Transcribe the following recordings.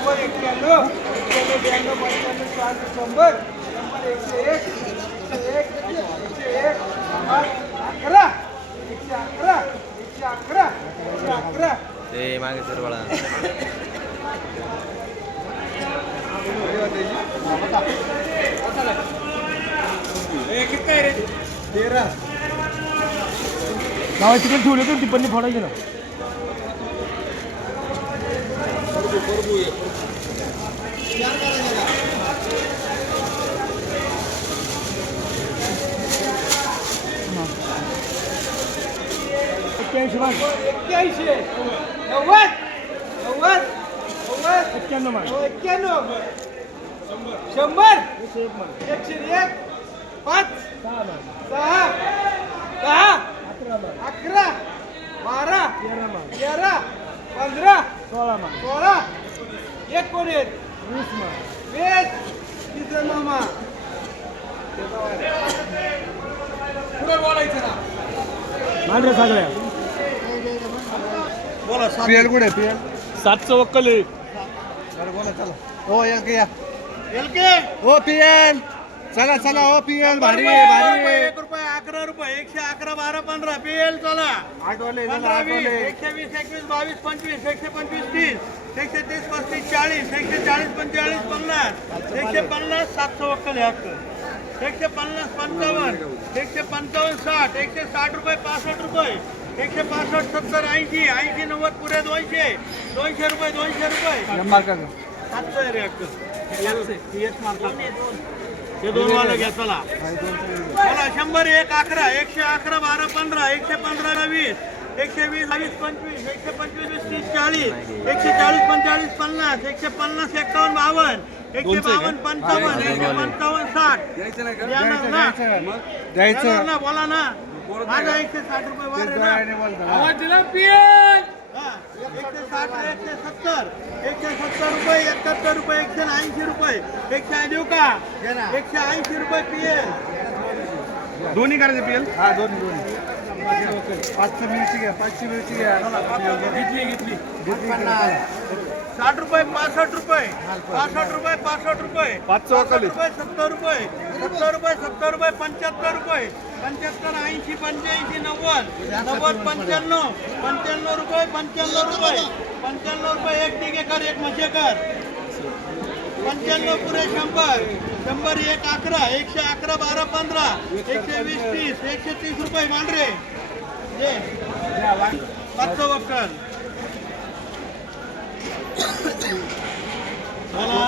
नव्वद एक्क्याण्णव एक्क्याण्णव एकशे एक एकशे अकरा एकशे अकरा एकशे अकरा एकशे अकरा. ते मागे सर बाळा. तेरा. नाव तिकडे एक्क्याऐंशी माग एक्क्याऐंशी नव्वद नव्वद नव्वद एक्क्याण्णव माग एक्क्याण्णव शंभर एकशे एक माग एकशे एक पाच सहा माग सहा दहा अकरा माग अकरा बारा तेरा माग तेरा पंधरा सोळा माग सोळा एक मामा पुढे बोलायचं ना मांढऱ्या सगळ्या बोला पिएल कुठे पिएल सातचं वक्कल आहे बरं बोला चला हो या या एलके हो पिएल चला चला हो पिएल भारी आहे, भारी. आहे. एक रुपये अकरा रुपये एकशे अकरा बारा पंधरा. पीएल चला. आठवले चला पंधरा वीस आठवले. एकशे वीस एकवीस बावीस पंचवीस एकशे पंचवीस तीस. एकशे तीस पस्तीस चाळीस. एकशे चाळीस पंचेचाळीस पन्नास. एकशे पन्नास सातशे वक्कल हक्क. एकशे पन्नास पंचावन्न. एकशे पंचावन्न साठ. एकशे साठ रुपये पासष्ट रुपये. एकशे पासष्ट सत्तर ऐंशी. ऐंशी नव्वद पुढे दोनशे. दोनशे रुपये दोनशे रुपये. सातशे रे हक्क. हे दोन वाला घ्या चला. बोला शंभर एक अकरा एकशे अकरा बारा पंधरा एकशे पंधरा वीस. एकशे वीस बावीस पंचवीस एकशे पंचवीस वीस तीस चाळीस. एकशे चाळीस पंचेचाळीस पन्नास. एकशे पन्नास एक्कावन्न बावन्न. एकशे बावन्न पंचावन्न एकशे पंचावन्न साठ. ना बोला ना. माझा एकशे साठ रुपये वर आहे ना आणि बोलता. आवाज दिला पीएल एकशे साठ रे एकशे सत्तर एकशे सत्तर रुपये एकाहत्तर रुपये एकशे ऐंशी रुपये एकशे देऊ का? एकशे ऐंशी रुपये पीएल. दोन्ही करायचे पिएल? हा दोन दोन पाचशे मिरची घ्या पाचशे मिरची घ्या घेतली घेतली साठ रुपये पासष्ट रुपये. पासष्ट रुपये पासष्ट रुपये. वकाली. रुपये सत्तर रुपये. सत्तर रुपये सत्तर रुपये पंच्याहत्तर रुपये. पंच्याहत्तर ऐंशी पंच्याऐंशी नव्वद. नव्वद पंच्याण्णव. पंच्याण्णव रुपये पंच्याण्णव रुपये. पंच्याण्णव रुपये एक टिकेकर एक मशेकर. पंच्याण्णव पुरे शंभर. शंभर एक अकरा एकशे अकरा बारा पंधरा. एकशे वीस तीस. एकशे तीस रुपये मांडरे. ये पाचशे वक्कल बोला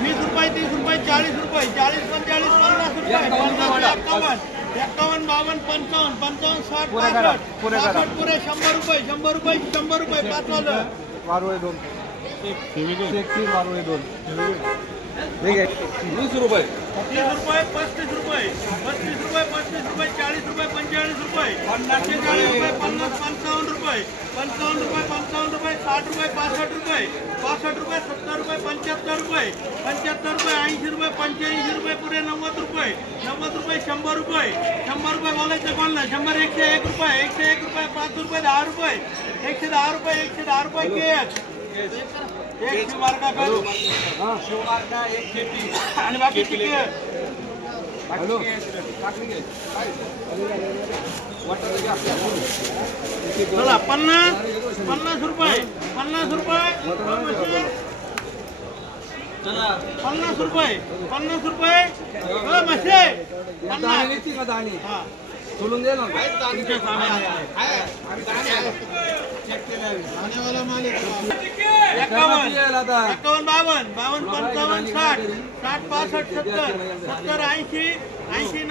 वीस रुपये तीस रुपये चाळीस रुपये चाळीस पंचेचाळीस पन्नास रुपये पन्नास एक्कावन्न एक्कावन्न बावन्न पंचावन्न पंचावन्न साठ पासष्ट पासष्ट पुरे शंभर रुपये शंभर रुपये शंभर रुपये पाच वालं वारुळे दोन. एक तीन वारुळे दोन. तीस रुपये. पस्तीस रुपये पस्तीस रुपये पस्तीस रुपये चाळीस रुपये रुपये पंचेचाळीस रुपये पन्नास पंचावन्न रुपये. पंचावन्न रुपये पंचावन्न रुपये साठ रुपये पासष्ट रुपये. पासष्ट रुपये सत्तर रुपये पंच्याहत्तर रुपये. पंच्याहत्तर रुपये ऐंशी रुपये पंच्याऐंशी रुपये पुरे नव्वद रुपये. नव्वद रुपये शंभर रुपये. शंभर रुपये बोलायचं बोलला शंभर एकशे एक रुपये. एकशे एक रुपये पाच रुपये दहा रुपये. एकशे दहा रुपये एकशे दहा रुपये केक. एक शिवमार्गा करू आणि बाकी किती चला पन्नास पन्नास रुपये पन्नास रुपये पन्नास रुपये पन्नास रुपये हो, म्हशे पन्नास हा. तुमच्या सामे आहे. एकावन्न एकावन्न बावन्न बावन्न पंचावन्न साठ. साठ पासष्ट सत्तर. सत्तर ऐंशी